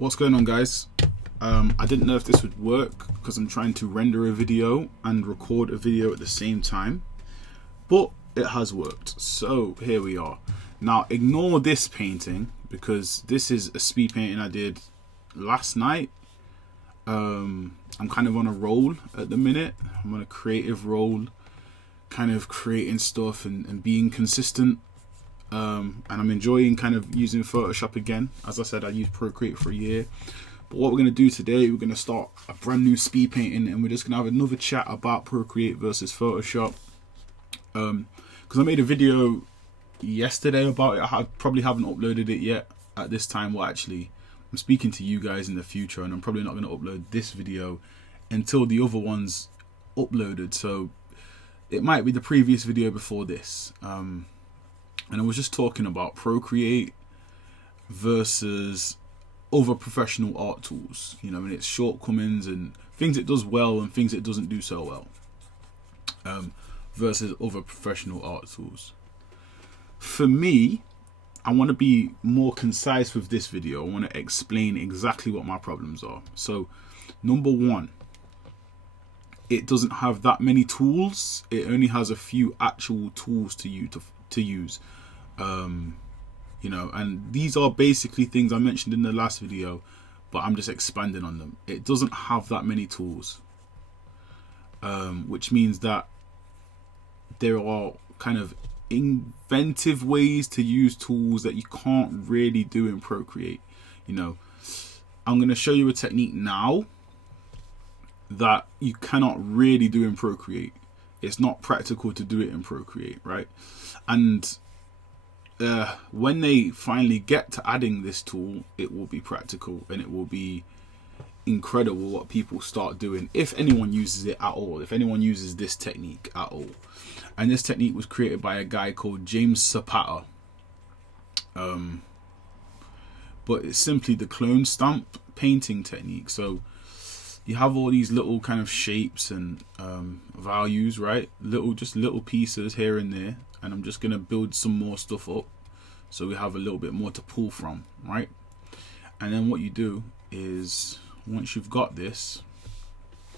What's going on, guys? I didn't know if this would work because I'm trying to render a video and record a video at the same time, but it has worked. So here we are. Now ignore this painting because this is a speed painting I did last night. I'm kind of on a roll at the minute. I'm on a creative roll, kind of creating stuff and being consistent. And I'm enjoying kind of using Photoshop again. As I said, I used Procreate for a year. But what we're going to do today, we're going to start a brand new speed painting, and we're just going to have another chat about Procreate versus Photoshop. Because I made a video yesterday about it. I probably haven't uploaded it yet at this time. Well, actually, I'm speaking to you guys in the future, and I'm probably not going to upload this video until the other one's uploaded. So it might be the previous video before this. And I was just talking about Procreate versus other professional art tools, you know, and its shortcomings and things it does well and things it doesn't do so well, versus other professional art tools. For me, I want to be more concise with this video. I want to explain exactly what my problems are. So, number one, it doesn't have that many tools. It only has a few actual tools to use. You know, and these are basically things I mentioned in the last video, but I'm just expanding on them. It doesn't have that many tools, which means that there are kind of inventive ways to use tools that you can't really do in Procreate. You know, I'm going to show you a technique now that you cannot really do in Procreate. It's not practical to do it in Procreate, right? And when they finally get to adding this tool, it will be practical and it will be incredible what people start doing, if anyone uses it at all, if anyone uses this technique at all. And this technique was created by a guy called James Zapata. But it's simply the clone stamp painting technique. So you have all these little kind of shapes and values, right? Just little pieces here and there. And I'm just going to build some more stuff up so we have a little bit more to pull from, right? And then what you do is, once you've got this,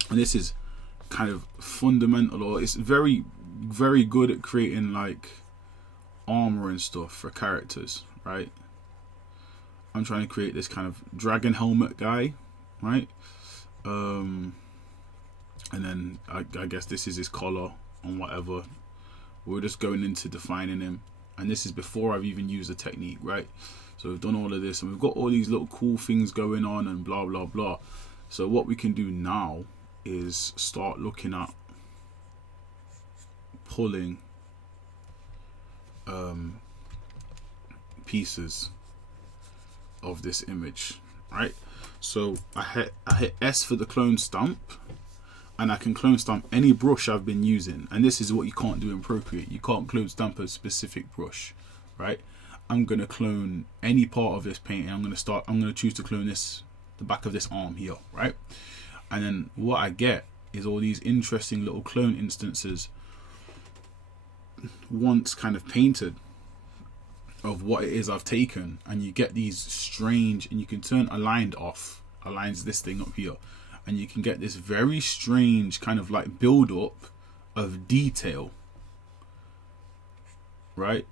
and this is kind of fundamental, or it's very, very good at creating like armor and stuff for characters, right? I'm trying to create this kind of dragon helmet guy, right? And then I guess this is his collar and whatever. We're just going into defining him, and this is before I've even used the technique, right? So we've done all of this and we've got all these little cool things going on and blah blah blah. So what we can do now is start looking at pulling pieces of this image, right? So I hit S for the clone stamp, and I can clone stamp any brush I've been using. And this is what you can't do in Procreate. You can't clone stamp a specific brush, right? I'm going to clone any part of this painting. I'm going to choose to clone the back of this arm here, right? And then what I get is all these interesting little clone instances once kind of painted of what it is I've taken. And you get these strange, and you can turn aligned off, aligns this thing up here. And you can get this very strange kind of like build up of detail, right?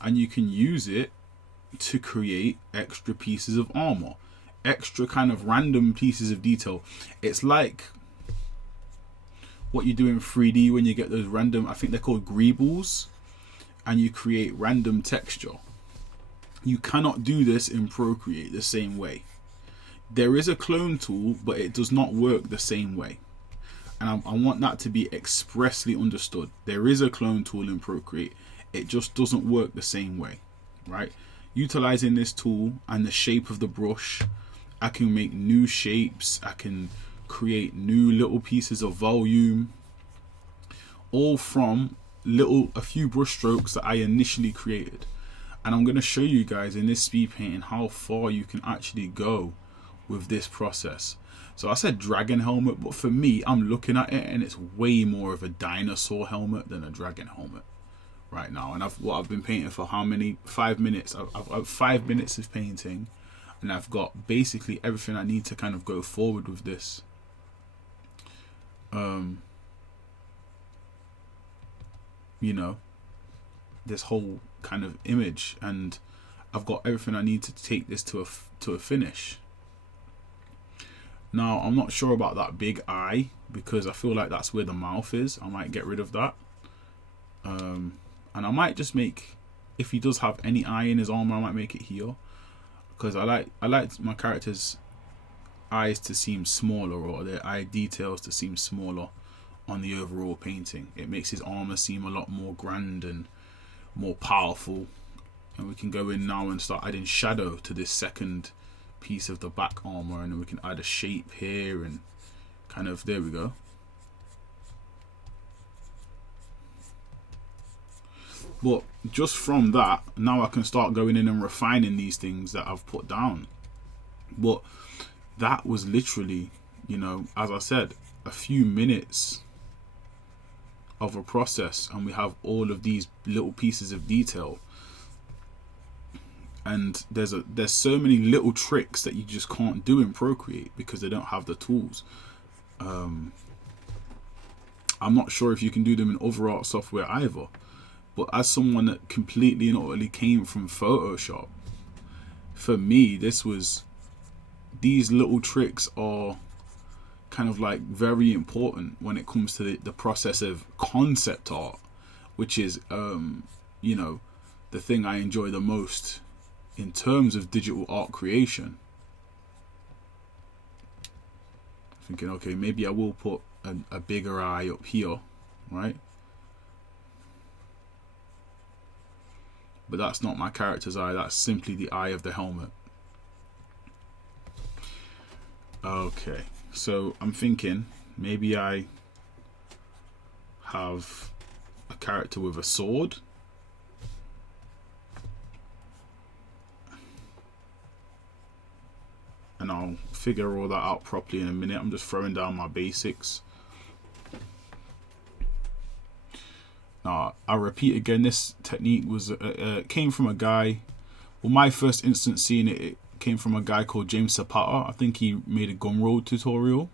And you can use it to create extra pieces of armor, extra kind of random pieces of detail. It's like what you do in 3D when you get those random, I think they're called greebles, and you create random texture. You cannot do this in Procreate the same way. There is a clone tool, but it does not work the same way. And I want that to be expressly understood. There is a clone tool in Procreate. It just doesn't work the same way, right? Utilizing this tool and the shape of the brush, I can make new shapes. I can create new little pieces of volume, all from a few brush strokes that I initially created. And I'm going to show you guys in this speed painting how far you can actually go with this process. So I said dragon helmet, but for me, I'm looking at it and it's way more of a dinosaur helmet than a dragon helmet, right now, and I've been painting for how many? 5 minutes. I've 5 minutes of painting, and I've got basically everything I need to kind of go forward with this. You know, this whole kind of image, and I've got everything I need to take this to a finish. Now, I'm not sure about that big eye, because I feel like that's where the mouth is. I might get rid of that. And I might just make, if he does have any eye in his armor, I might make it here, because I like my character's eyes to seem smaller, or their eye details to seem smaller on the overall painting. It makes his armor seem a lot more grand and more powerful. And we can go in now and start adding shadow to this second piece of the back armor, and then we can add a shape here, and kind of, there we go. But just from that, now I can start going in and refining these things that I've put down. But that was literally, you know, as I said, a few minutes of a process, and we have all of these little pieces of detail. And there's so many little tricks that you just can't do in Procreate because they don't have the tools. I'm not sure if you can do them in other art software either. But as someone that completely and utterly came from Photoshop, for me, these little tricks are kind of like very important when it comes to the process of concept art, which is, you know, the thing I enjoy the most in terms of digital art creation. Thinking, okay, maybe I will put a bigger eye up here, right? But that's not my character's eye, that's simply the eye of the helmet. Okay, so I'm thinking maybe I have a character with a sword. And I'll figure all that out properly in a minute. I'm just throwing down my basics. Now, I repeat again, this technique was came from a guy. Well, my first instance seeing it came from a guy called James Zapata. I think he made a Gumroad tutorial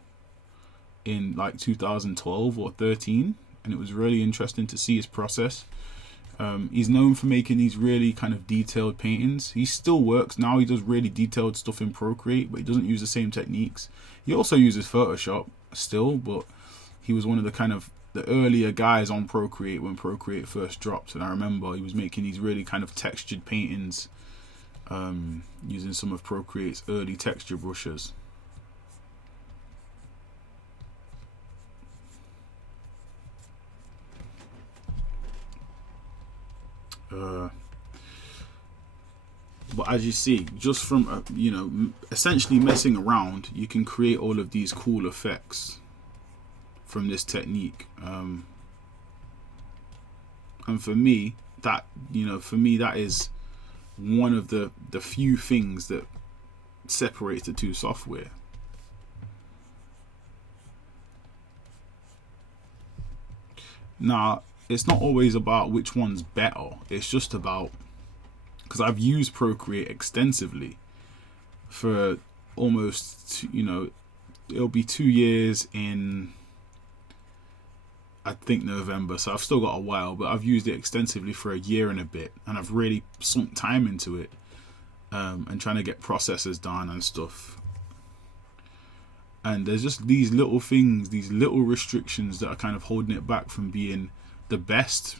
in like 2012 or 13, and it was really interesting to see his process. He's known for making these really kind of detailed paintings. He still works now. He does really detailed stuff in Procreate, but he doesn't use the same techniques. He also uses Photoshop still, but he was one of the kind of the earlier guys on Procreate when Procreate first dropped. And I remember he was making these really kind of textured paintings, using some of Procreate's early texture brushes. But as you see, just from you know, essentially messing around, you can create all of these cool effects from this technique. And for me, that is one of the few things that separates the two software. Now, it's not always about which one's better. It's just about, because I've used Procreate extensively for almost, you know, it'll be 2 years in, I think, November. So I've still got a while, but I've used it extensively for a year and a bit, and I've really sunk time into it, and trying to get processes done and stuff. And there's just these little things, these little restrictions that are kind of holding it back from being the best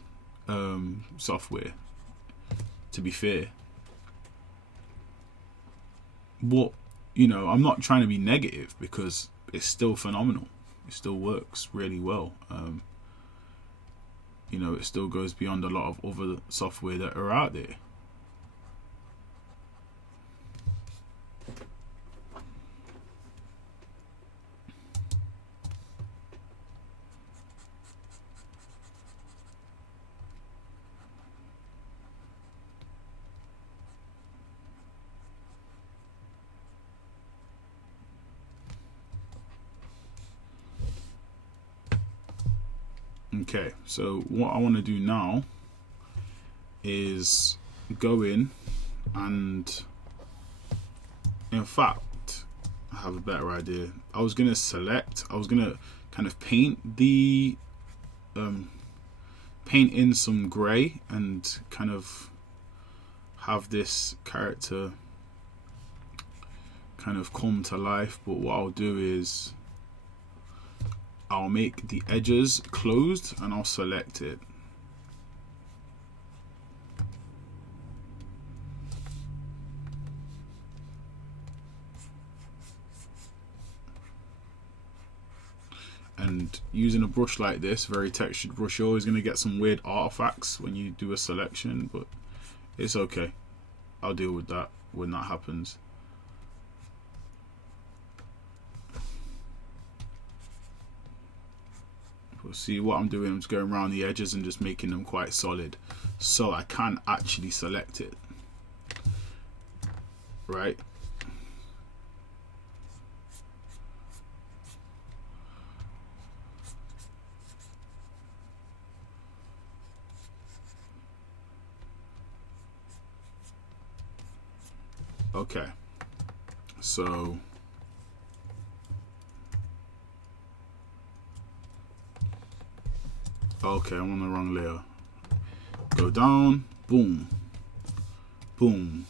software, to be fair. But, you know, I'm not trying to be negative, because it's still phenomenal. It still works really well. You know, it still goes beyond a lot of other software that are out there. Okay, so what I want to do now is go in and, in fact, I have a better idea. I was gonna kind of paint in some grey and kind of have this character kind of come to life. But what I'll do is I'll make the edges closed and I'll select it. And using a brush like this, very textured brush, you're always going to get some weird artifacts when you do a selection, but it's okay. I'll deal with that when that happens. We'll see what I'm doing. I'm just going around the edges and just making them quite solid so I can actually select it. Right? Okay, so okay, I'm on the wrong layer. Go down, boom, boom,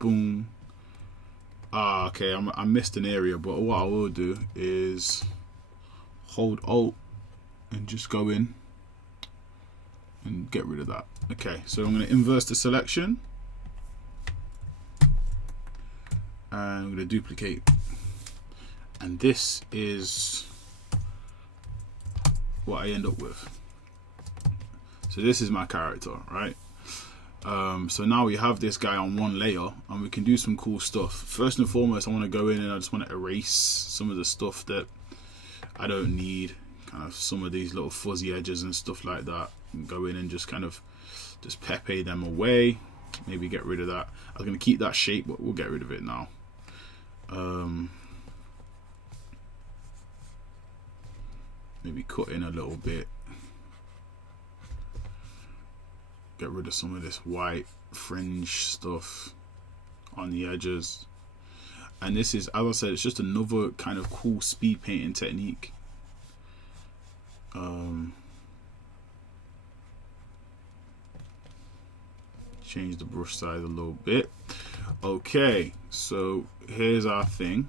boom. Okay, I missed an area, but what I will do is hold Alt and just go in and get rid of that. Okay, so I'm going to inverse the selection. And I'm going to duplicate, and this is what I end up with. So this is my character, right? So now we have this guy on one layer and we can do some cool stuff. First and foremost, I want to go in and I just want to erase some of the stuff that I don't need, kind of some of these little fuzzy edges and stuff like that, and go in and just kind of just pepe them away. Maybe get rid of that. I was going to keep that shape, but we'll get rid of it now. Maybe cut in a little bit, get rid of some of this white fringe stuff on the edges. And this is, as I said, it's just another kind of cool speed painting technique. Change the brush size a little bit. Okay, so here's our thing.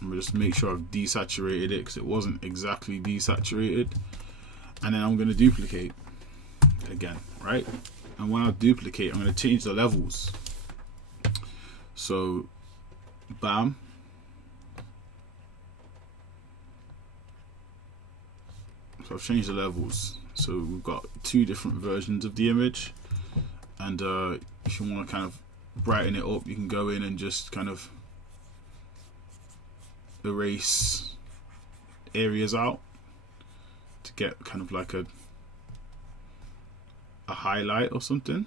I'm gonna just make sure I've desaturated it because it wasn't exactly desaturated, and then I'm gonna duplicate again, right? And when I duplicate, I'm gonna change the levels. So bam, so I've changed the levels. So we've got two different versions of the image, and if you want to kind of brighten it up, you can go in and just kind of erase areas out to get kind of like a highlight or something.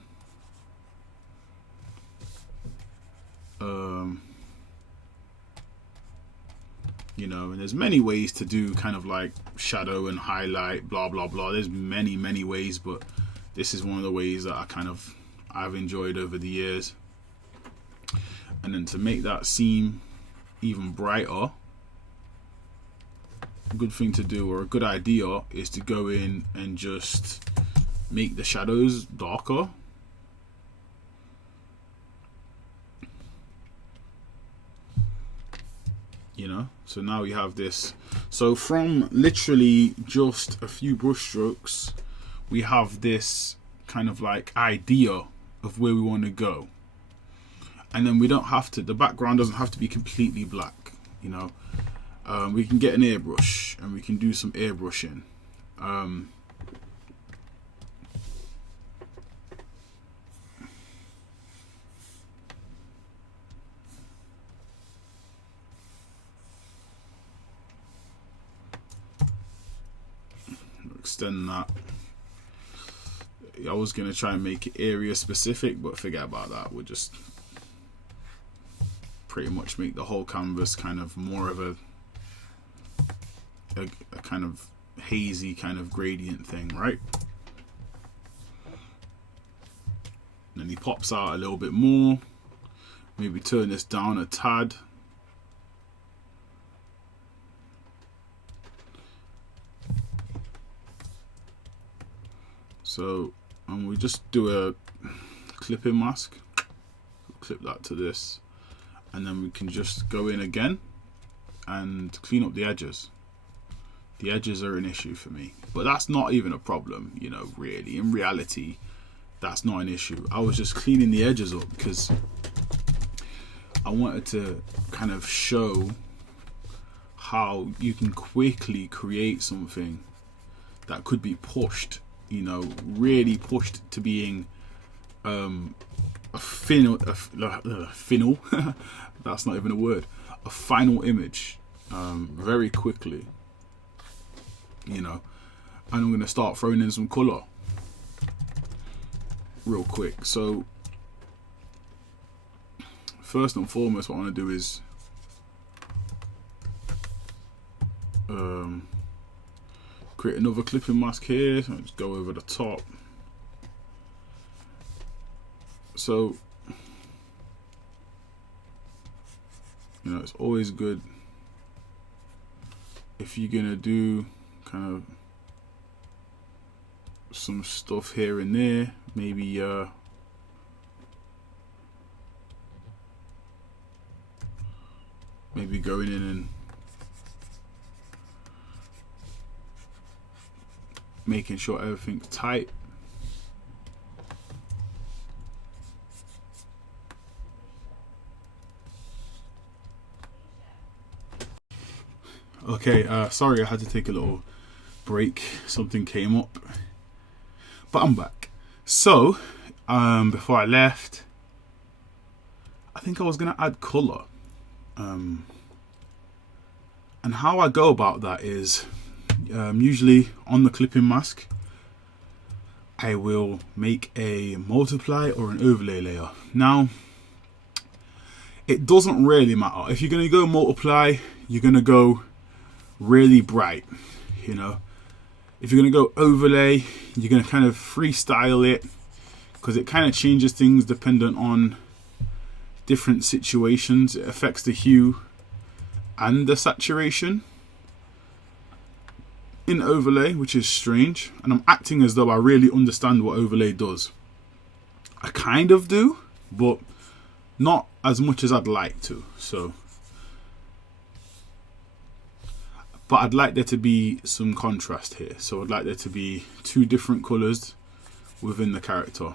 You know, and there's many ways to do kind of like shadow and highlight, blah blah blah. There's many ways, but this is one of the ways that I've enjoyed over the years. And then to make that seem even brighter, a good thing to do, or a good idea, is to go in and just make the shadows darker. You know, so now we have this. So from literally just a few brush strokes, we have this kind of like idea of where we want to go. And then we don't have to, the background doesn't have to be completely black, you know. We can get an airbrush and we can do some airbrushing. Extend that. I was going to try and make it area specific, but forget about that. We'll just pretty much make the whole canvas kind of more of a kind of hazy kind of gradient thing, right? really pops out a little bit more. Maybe turn this down a tad. So, and we just do a clipping mask. Clip that to this, and then we can just go in again and clean up the edges. The edges are an issue for me, but that's not even a problem, you know, really. In reality, that's not an issue. I was just cleaning the edges up because I wanted to kind of show how you can quickly create something that could be pushed, you know, really pushed to being a final that's not even a word, a final image very quickly, you know. And I'm going to start throwing in some color real quick. So first and foremost, what I want to do is create another clipping mask here. So I'll just go over the top. So, you know, it's always good if you're gonna do kind of some stuff here and there, maybe maybe going in and making sure everything's tight. Okay, sorry I had to take a little break. Something came up, but I'm back. So, before I left, I think I was gonna add color. And how I go about that is, usually on the clipping mask, I will make a multiply or an overlay layer. Now, it doesn't really matter. If you're gonna go multiply, you're gonna go really bright, you know. If you're gonna go overlay, you're gonna kind of freestyle it, because it kind of changes things dependent on different situations. It affects the hue and the saturation in overlay, which is strange. And I'm acting as though I really understand what overlay does. I kind of do, but not as much as I'd like to. So, but I'd like there to be some contrast here. So I'd like there to be two different colors within the character.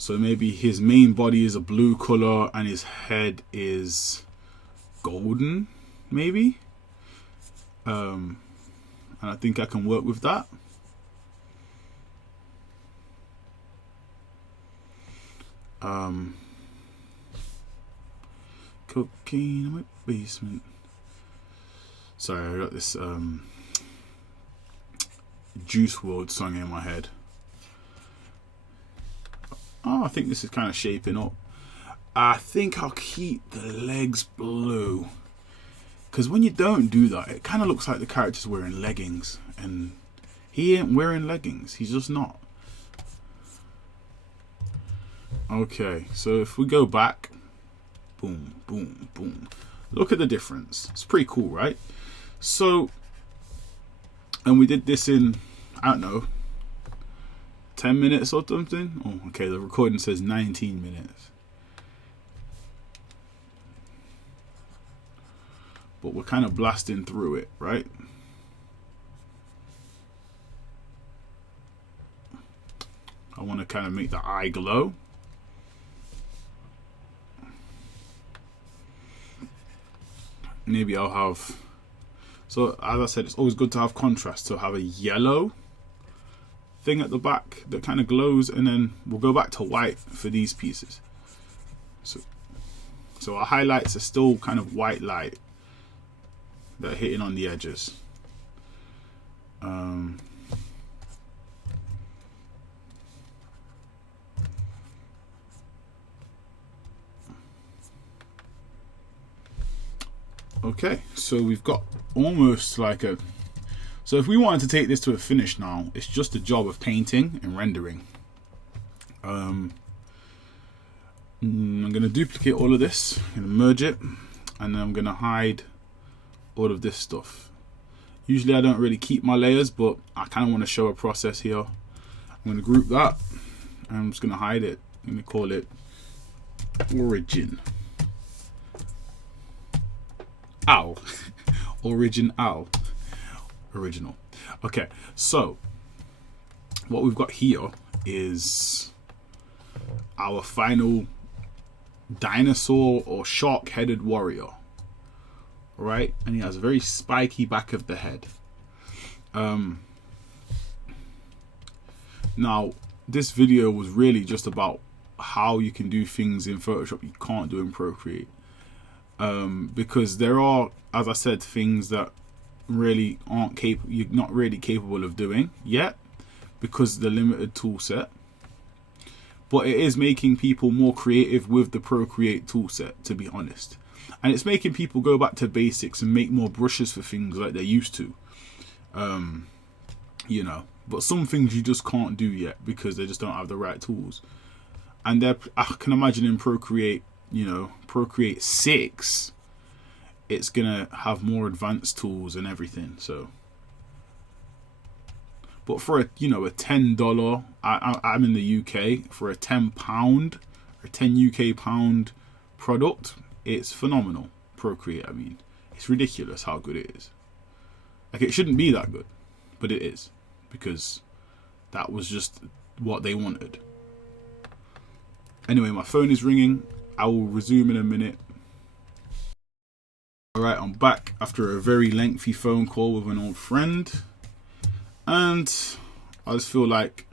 So maybe his main body is a blue color and his head is golden, maybe. And I think I can work with that. Cocaine in my basement. Sorry, I got this Juice WRLD song in my head. Oh, I think this is kind of shaping up. I think I'll keep the legs blue, because when you don't do that, it kind of looks like the character's wearing leggings, and he ain't wearing leggings. He's just not. Okay, so if we go back, boom, boom, boom. Look at the difference. It's pretty cool, right? So, and we did this in, I don't know, 10 minutes or something. Oh, okay, the recording says 19 minutes. But we're kind of blasting through it, right? I want to kind of make the eye glow. Maybe I'll have, so as I said, it's always good to have contrast. So have a yellow thing at the back that kind of glows, and then we'll go back to white for these pieces. So our highlights are still kind of white light that are hitting on the edges. Okay, so we've got almost like a, so if we wanted to take this to a finish now, it's just a job of painting and rendering. I'm going to duplicate all of this, I'm going to merge it, and then I'm going to hide all of this stuff. Usually I don't really keep my layers, but I kind of want to show a process here. I'm going to group that, and I'm just going to hide it. I'm going to call it origin. Ow. Origin owl. Original. Okay, so what we've got here is our final dinosaur or shark-headed warrior. Right, and he has a very spiky back of the head. Now, this video was really just about how you can do things in Photoshop you can't do in Procreate. Because there are, as I said, things that really aren't capable, you're not really capable of doing yet because of the limited tool set. But it is making people more creative with the Procreate tool set, to be honest. And it's making people go back to basics and make more brushes for things like they used to. You know, but some things you just can't do yet because they just don't have the right tools. And I can imagine in Procreate, you know, Procreate 6, it's gonna have more advanced tools and everything. So, but for a, you know, a $10, I'm in the UK, for a £10 or 10 UK pound product, it's phenomenal. Procreate, I mean, it's ridiculous how good it is. Like, it shouldn't be that good, but it is, because that was just what they wanted. Anyway, my phone is ringing. I will resume in a minute. Alright, I'm back after a very lengthy phone call with an old friend. And I just feel like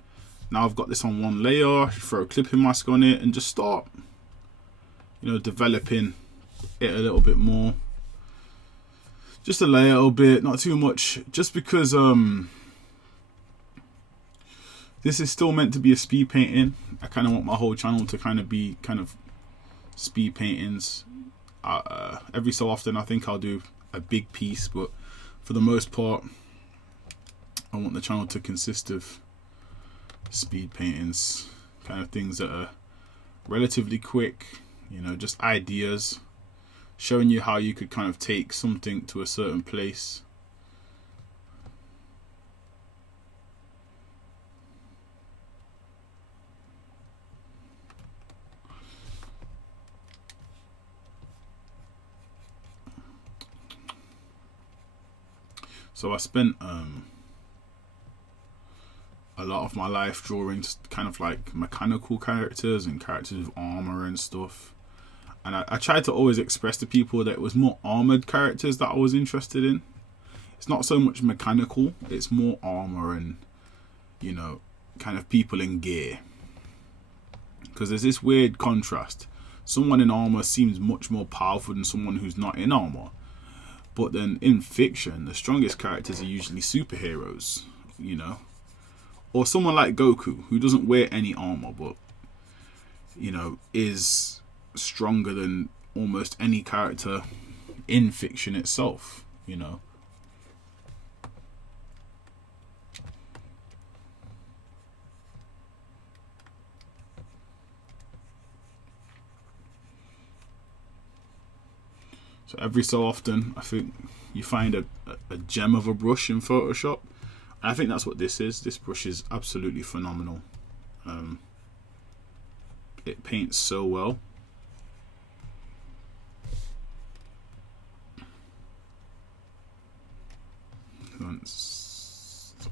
now I've got this on one layer, throw a clipping mask on it and just start, you know, developing it a little bit more. Just a little bit, not too much, just because this is still meant to be a speed painting. I kind of want my whole channel to kind of be speed paintings. Every so often I think I'll do a big piece, but for the most part I want the channel to consist of speed paintings, kind of things that are relatively quick, you know, just ideas, showing you how you could kind of take something to a certain place. So I spent a lot of my life drawing kind of like mechanical characters and characters with armor and stuff. And I tried to always express to people that it was more armored characters that I was interested in. It's not so much mechanical, it's more armor and, you know, kind of people in gear. Because there's this weird contrast. Someone in armor seems much more powerful than someone who's not in armor. But then in fiction, the strongest characters are usually superheroes, you know. Or someone like Goku, who doesn't wear any armor, but, you know, is stronger than almost any character in fiction itself, you know. So every so often, I think you find a gem of a brush in Photoshop. And I think that's what this is. This brush is absolutely phenomenal. It paints so well.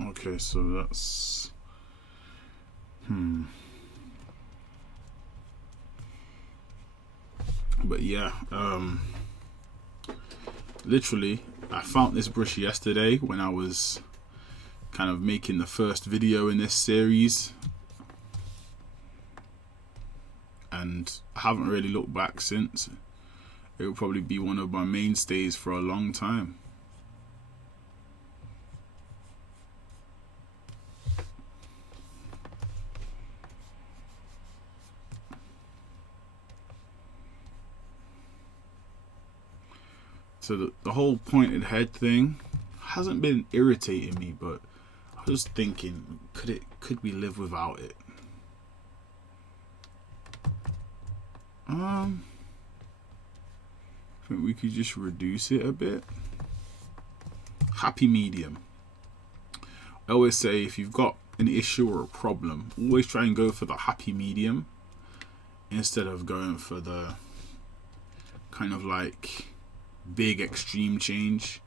Okay, so that's but yeah, literally I found this brush yesterday when I was kind of making the first video in this series, and I haven't really looked back since. It will probably be one of my mainstays for a long time. So the whole pointed head thing hasn't been irritating me, but I was just thinking, could we live without it? I think we could just reduce it a bit. Happy medium. I always say if you've got an issue or a problem, always try and go for the happy medium instead of going for the kind of like big extreme change.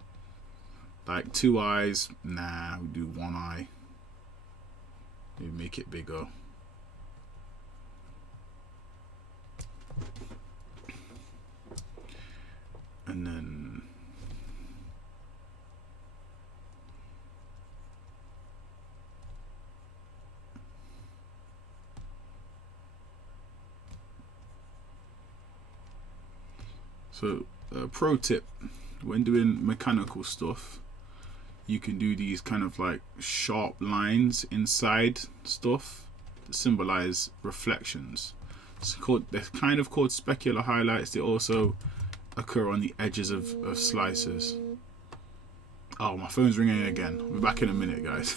Like 2 eyes, nah, we do 1 eye. Maybe make it bigger. And then so pro tip, when doing mechanical stuff, you can do these kind of like sharp lines inside stuff that symbolize reflections. They're kind of called specular highlights. They also occur on the edges of slices. Oh, my phone's ringing again. We'll be back in a minute, guys.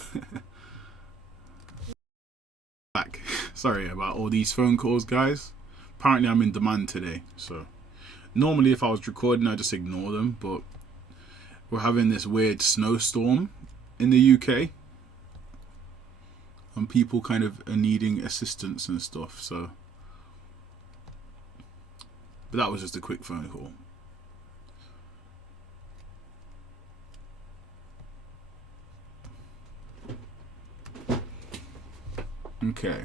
Back. Sorry about all these phone calls, guys. Apparently I'm in demand today, so normally if I was recording I'd just ignore them, but we're having this weird snowstorm in the UK and people kind of are needing assistance and stuff, so but that was just a quick phone call. Okay.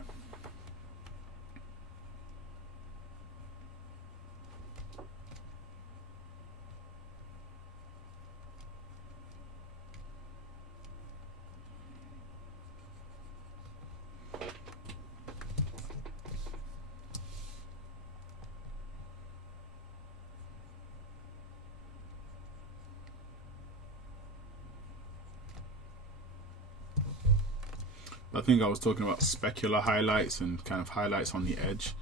I think I was talking about specular highlights and kind of highlights on the edge.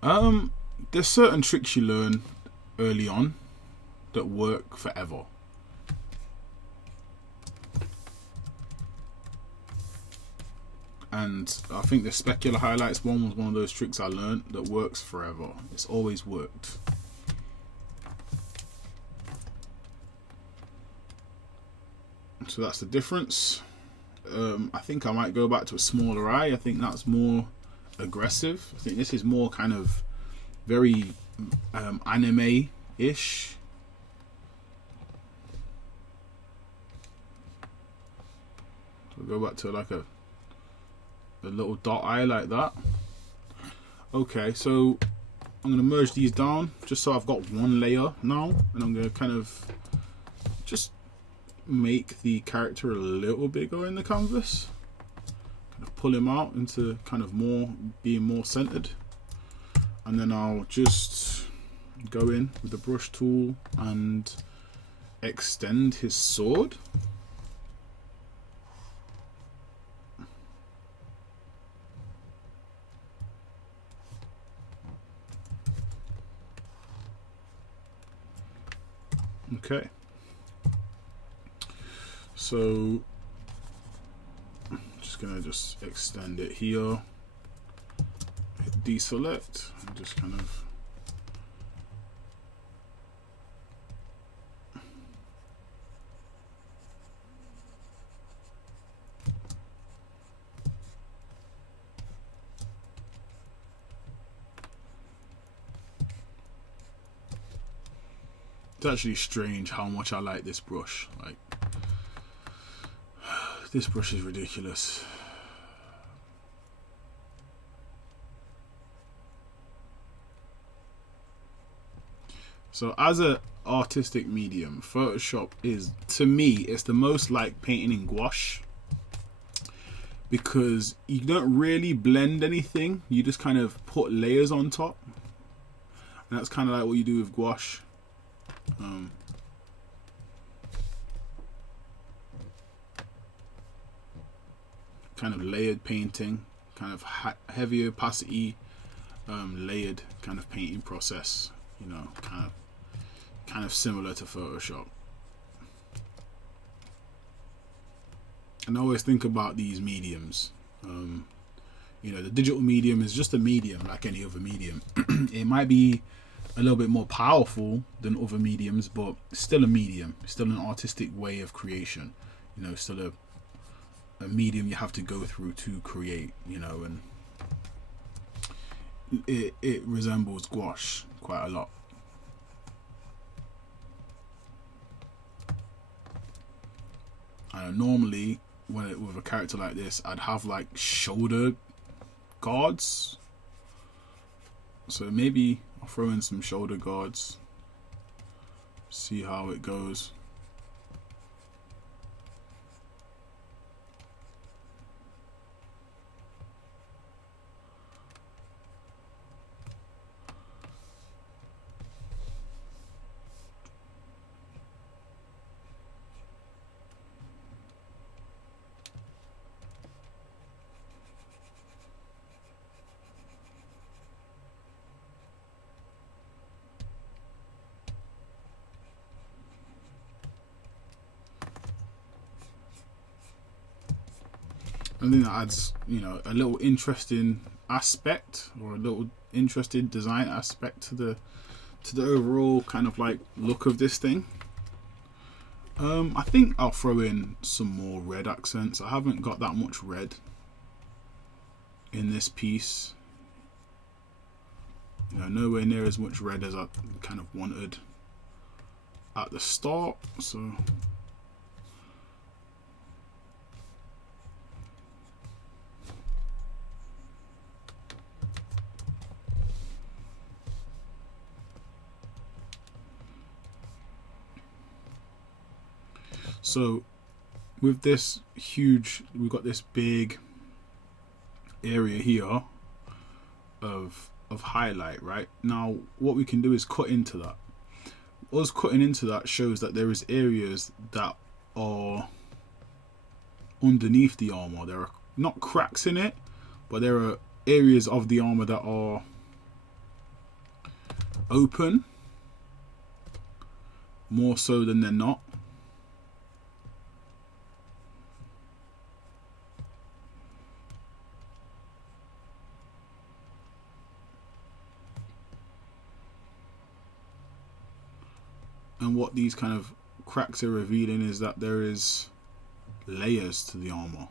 There's certain tricks you learn early on that work forever. And I think the specular highlights one was one of those tricks I learned that works forever. It's always worked. So that's the difference. I think I might go back to a smaller eye. I think that's more aggressive. I think this is more kind of very anime-ish. So go back to like a little dot eye like that. Okay, so I'm gonna merge these down just so I've got one layer now, and I'm gonna kind of just make the character a little bigger in the canvas, kind of pull him out into kind of being more centered, and then I'll just go in with the brush tool and extend his sword. Okay. So I'm just gonna extend it here, hit deselect, and just kind of it's actually strange how much I like this brush. Like, this brush is ridiculous. So as a artistic medium, Photoshop is, to me, it's the most like painting in gouache, because you don't really blend anything, you just kind of put layers on top, and that's kind of like what you do with gouache. Kind of layered painting, kind of heavy opacity, layered kind of painting process, you know, kind of similar to Photoshop. And I always think about these mediums. You know, the digital medium is just a medium like any other medium. It might be a little bit more powerful than other mediums, but still a medium, still an artistic way of creation. You know, still a medium you have to go through to create, you know, and it resembles gouache quite a lot. Normally, with a character like this, I'd have like shoulder guards. So maybe I'll throw in some shoulder guards, see how it goes. I think that adds, you know, a little interesting aspect, or a little interesting design aspect to the overall kind of like look of this thing. I think I'll throw in some more red accents. I haven't got that much red in this piece. You know, nowhere near as much red as I kind of wanted at the start. So with this huge, we've got this big area here of highlight, right? Now what we can do is cut into that. Us cutting into that shows that there is areas that are underneath the armor. There are not cracks in it, but there are areas of the armor that are open, more so than they're not. And what these kind of cracks are revealing is that there is layers to the armor.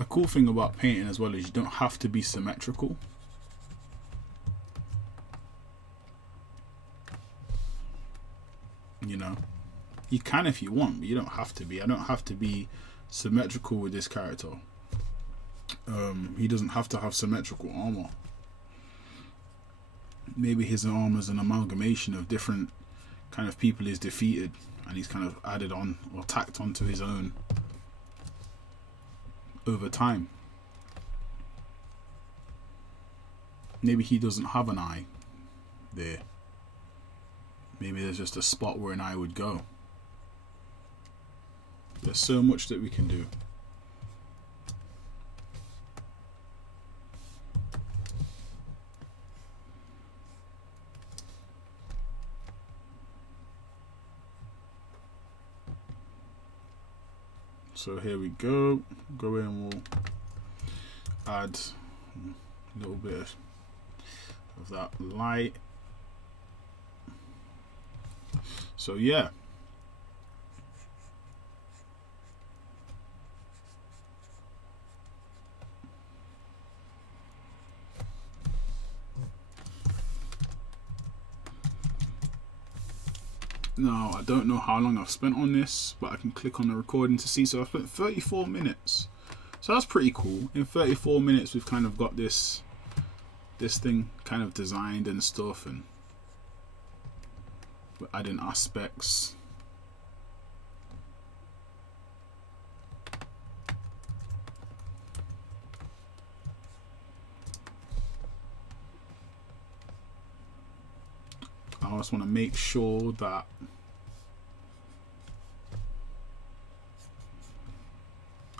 A cool thing about painting as well is you don't have to be symmetrical. You know, you can if you want, but you don't have to be. I don't have to be symmetrical with this character. He doesn't have to have symmetrical armor. Maybe his armor is an amalgamation of different kind of people he's defeated, and he's kind of added on or tacked onto his own over time. Maybe he doesn't have an eye there. Maybe there's just a spot where an eye would go. There's so much that we can do. So here we go. Go in, we'll add a little bit of that light. So yeah. Now I don't know how long I've spent on this, but I can click on the recording to see. So I've spent 34 minutes. So that's pretty cool. In 34 minutes we've kind of got this thing kind of designed and stuff, and we're adding aspects. I just want to make sure that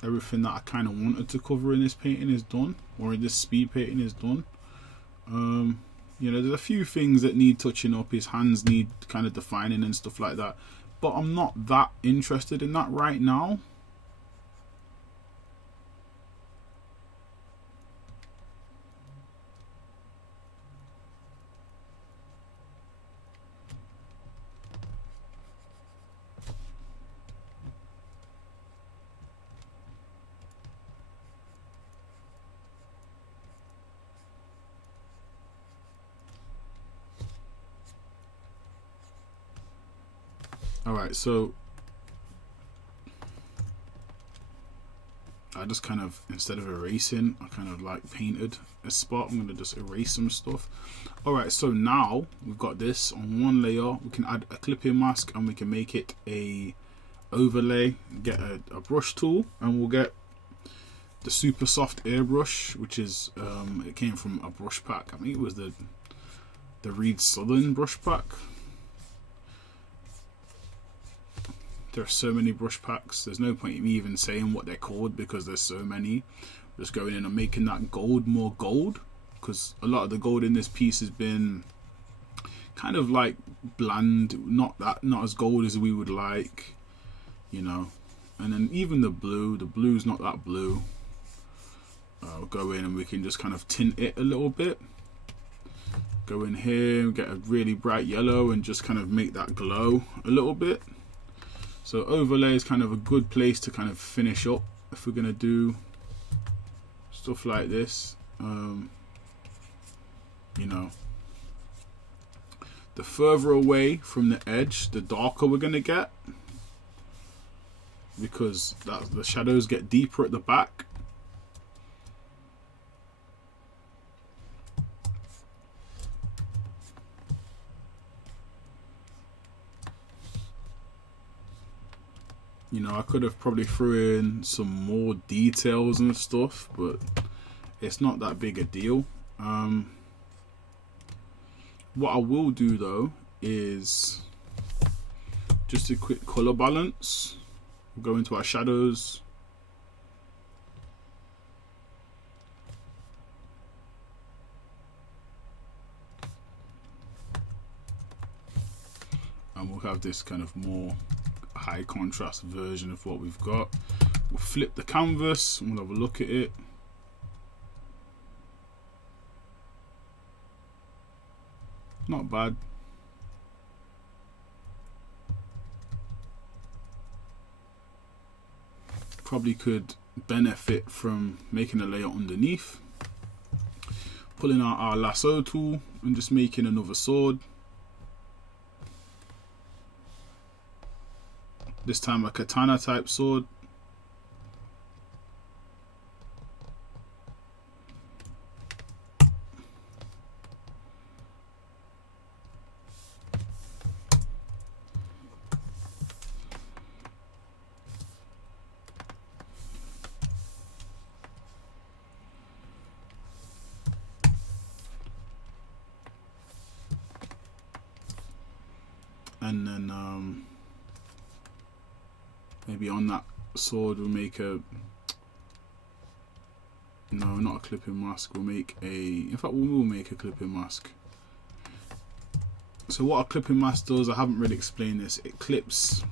everything that I kind of wanted to cover in this painting is done, or in this speed painting is done. You know, there's a few things that need touching up. His hands need kind of defining and stuff like that, but I'm not that interested in that right now. Alright, so I just kind of, instead of erasing, I kind of like painted a spot. I'm going to just erase some stuff. Alright, so now we've got this on one layer. We can add a clipping mask and we can make it a overlay. Get a brush tool and we'll get the super soft airbrush, which is, it came from a brush pack. I think it was the Reed Southern brush pack. There are so many brush packs, there's no point in me even saying what they're called because there's so many. Just going in and making that gold more gold, because a lot of the gold in this piece has been kind of like bland, not as gold as we would like, you know. And then even the blue's not that blue. We'll go in and we can just kind of tint it a little bit. Go in here, get a really bright yellow and just kind of make that glow a little bit. So overlay is kind of a good place to kind of finish up if we're going to do stuff like this. You know, the further away from the edge, the darker we're going to get, because the shadows get deeper at the back. You know, I could have probably threw in some more details and stuff, but it's not that big a deal. What I will do though is just a quick color balance. We'll go into our shadows. And we'll have this kind of more high contrast version of what we've got. We'll flip the canvas and we'll have a look at it. Not bad. Probably could benefit from making a layer underneath, pulling out our lasso tool and just making another sword. This time a katana type sword. And then maybe on that sword we'll make a, no, not a clipping mask, we'll make a, in fact we will make a clipping mask. So what a clipping mask does, I haven't really explained this, it clips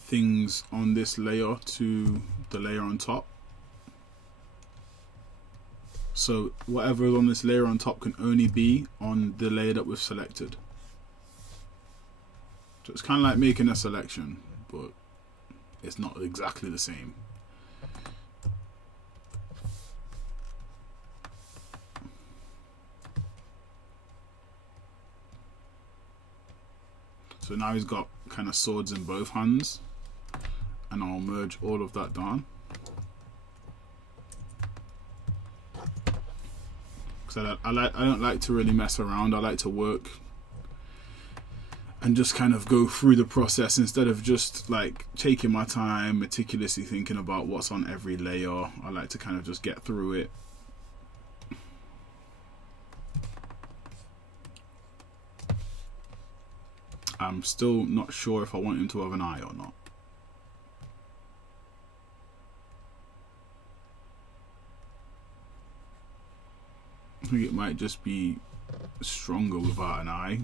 things on this layer to the layer on top. So whatever is on this layer on top can only be on the layer that we've selected. So it's kind of like making a selection, but it's not exactly the same. So now he's got kind of swords in both hands, and I'll merge all of that down. Because I don't like to really mess around. I like to work and just kind of go through the process instead of just like taking my time, meticulously thinking about what's on every layer. I like to kind of just get through it. I'm still not sure if I want him to have an eye or not. I think it might just be stronger without an eye.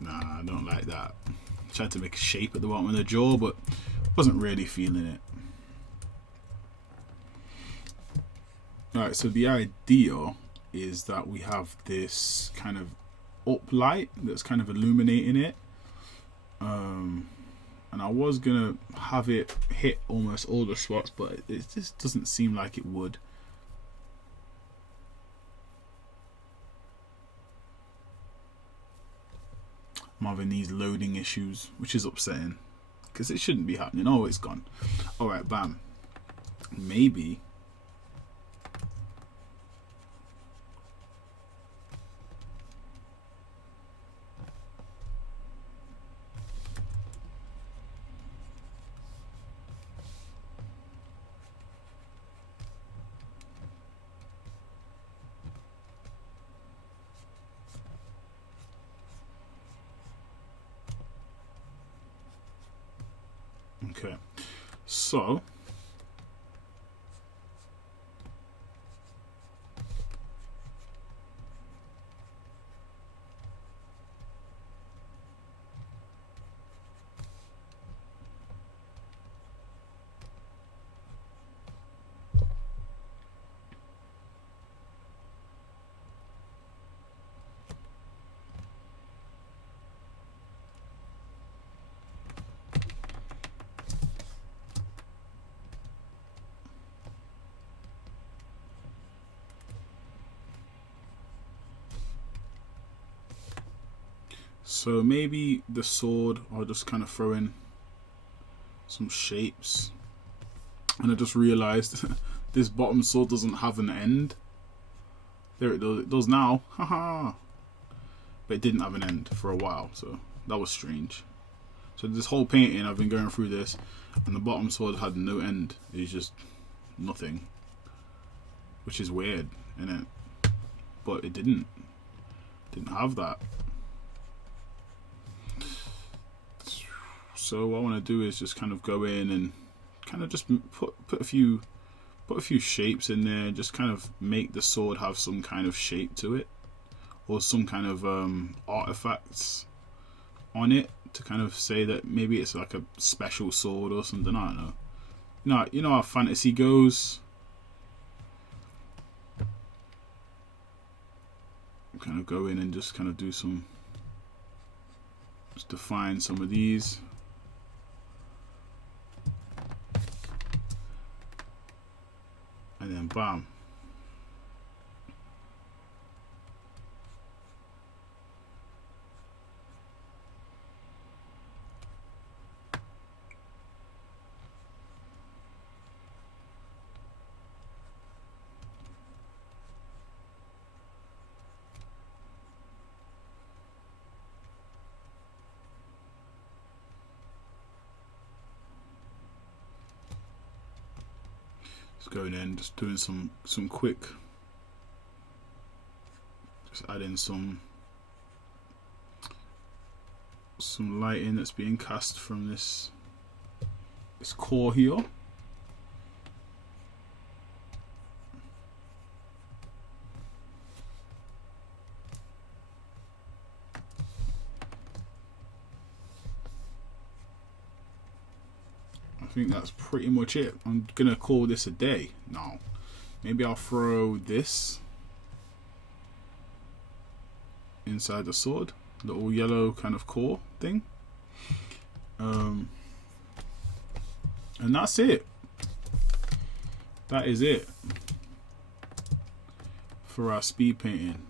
Nah, I don't like that. Tried to make a shape at the bottom of the jaw, but wasn't really feeling it. Alright, so the idea is that we have this kind of up light that's kind of illuminating it. And I was gonna have it hit almost all the spots, but it just doesn't seem like it would. I'm having these loading issues, which is upsetting because it shouldn't be happening. Oh, it's gone. All right, bam. Maybe okay. So maybe the sword, I'll just kind of throw in some shapes. And I just realized this bottom sword doesn't have an end. There it does. It does now. Haha. But it didn't have an end for a while, so that was strange. So this whole painting, I've been going through this, and the bottom sword had no end. It's just nothing, which is weird, isn't it? But it didn't have that. So what I want to do is just kind of go in and kind of just put a few shapes in there, just kind of make the sword have some kind of shape to it, or some kind of artifacts on it to kind of say that maybe it's like a special sword or something. I don't know. You know how fantasy goes. Kind of go in and just kind of do some, just define some of these. And then bam. Going in, just doing some quick, just adding some lighting that's being cast from this core here. I think that's pretty much it. I'm gonna call this a day now. Maybe I'll throw this inside the sword, little yellow kind of core thing, and that's it. That is it for our speed painting.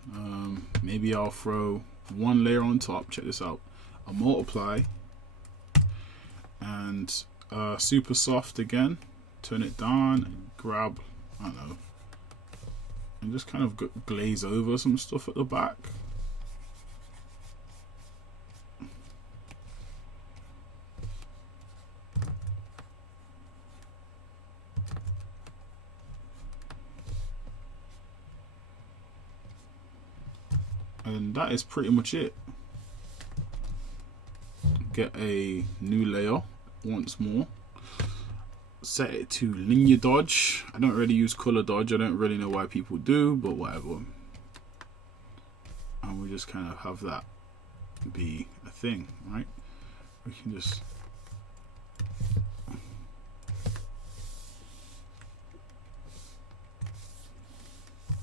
Maybe I'll throw one layer on top. Check this out. I'll multiply and super soft again, turn it down and grab, I don't know, and just kind of glaze over some stuff at the back. And that is pretty much it. get a new layer once more. Set it to linear dodge. I don't really use color dodge. I don't really know why people do, but whatever. And we just kind of have that be a thing, right? We can just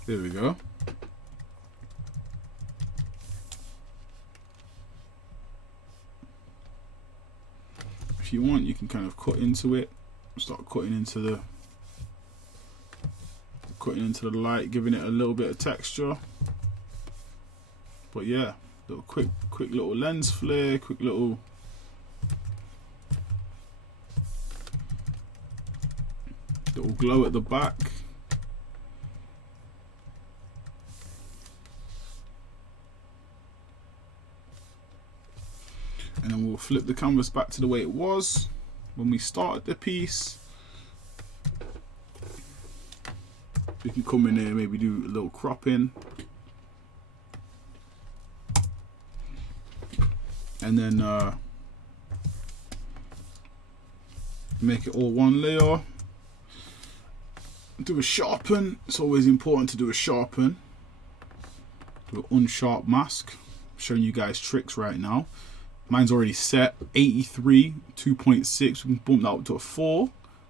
there we go. If you want, you can kind of cut into it. Start cutting into the light, giving it a little bit of texture. But yeah, little quick little lens flare, quick little glow at the back. And then we'll flip the canvas back to the way it was when we started the piece. We can come in here, maybe do a little cropping. And then make it all one layer. Do a sharpen. It's always important to do a sharpen. Do an unsharp mask. I'm showing you guys tricks right now. Mine's already set 83, 2.6. We can bump that up to a 4,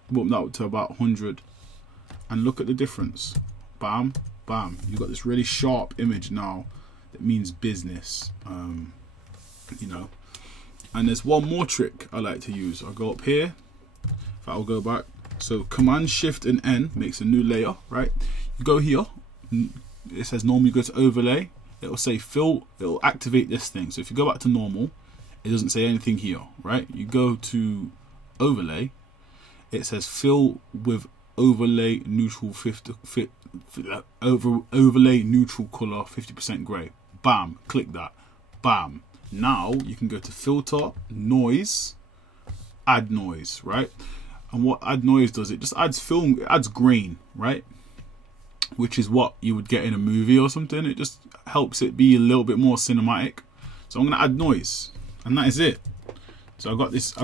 bump that up to about 100, and look at the difference. Bam, bam. You got this really sharp image now. That means business. You know. And there's one more trick I like to use. I'll go up here. If I'll go back. So Command Shift and N makes a new layer, right? You go here. It says normally go to overlay. It'll say fill. It'll activate this thing. So if you go back to normal, it doesn't say anything here, right? You go to overlay. It says fill with overlay neutral overlay neutral color 50% gray. Bam, click that. Bam. Now you can go to filter, noise, add noise, right? And what add noise does, it just adds film, it adds grain, right? Which is what you would get in a movie or something. It just helps it be a little bit more cinematic. So I'm gonna add noise, and that is it. So I've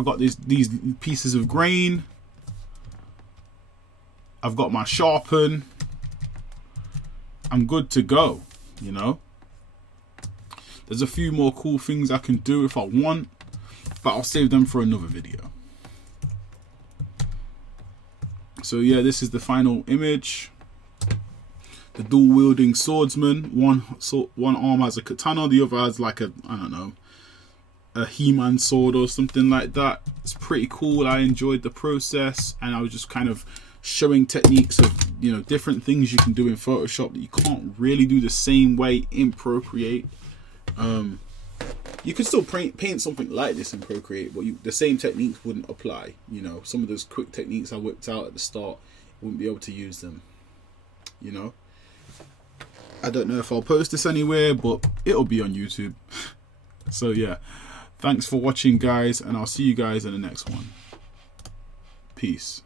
got these pieces of grain. I've got my sharpen. I'm good to go, you know. There's a few more cool things I can do if I want, but I'll save them for another video. So yeah, this is the final image. The dual wielding swordsman. One arm has a katana, the other has like a, I don't know, a He-Man sword or something like that. It's pretty cool. I enjoyed the process, and I was just kind of showing techniques of, you know, different things you can do in Photoshop that you can't really do the same way in Procreate. You could still paint something like this in Procreate, but the same techniques wouldn't apply. You know, some of those quick techniques I whipped out at the start, wouldn't be able to use them, you know. I don't know if I'll post this anywhere, but it'll be on YouTube. So yeah, thanks for watching, guys, and I'll see you guys in the next one. Peace.